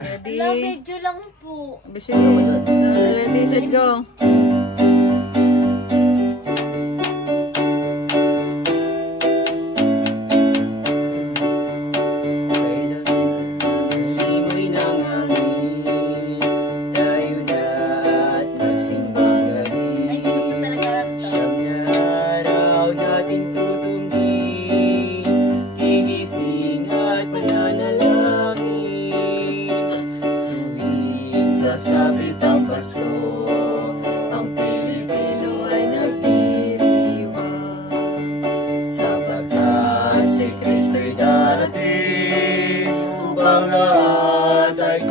Ready? Wala, medyo lang po. Ready, set, go. Sasabit ang Pasko, ang Pilipino ay nagdiriwang, sapagkat si Kristo'y darating upang lahat ay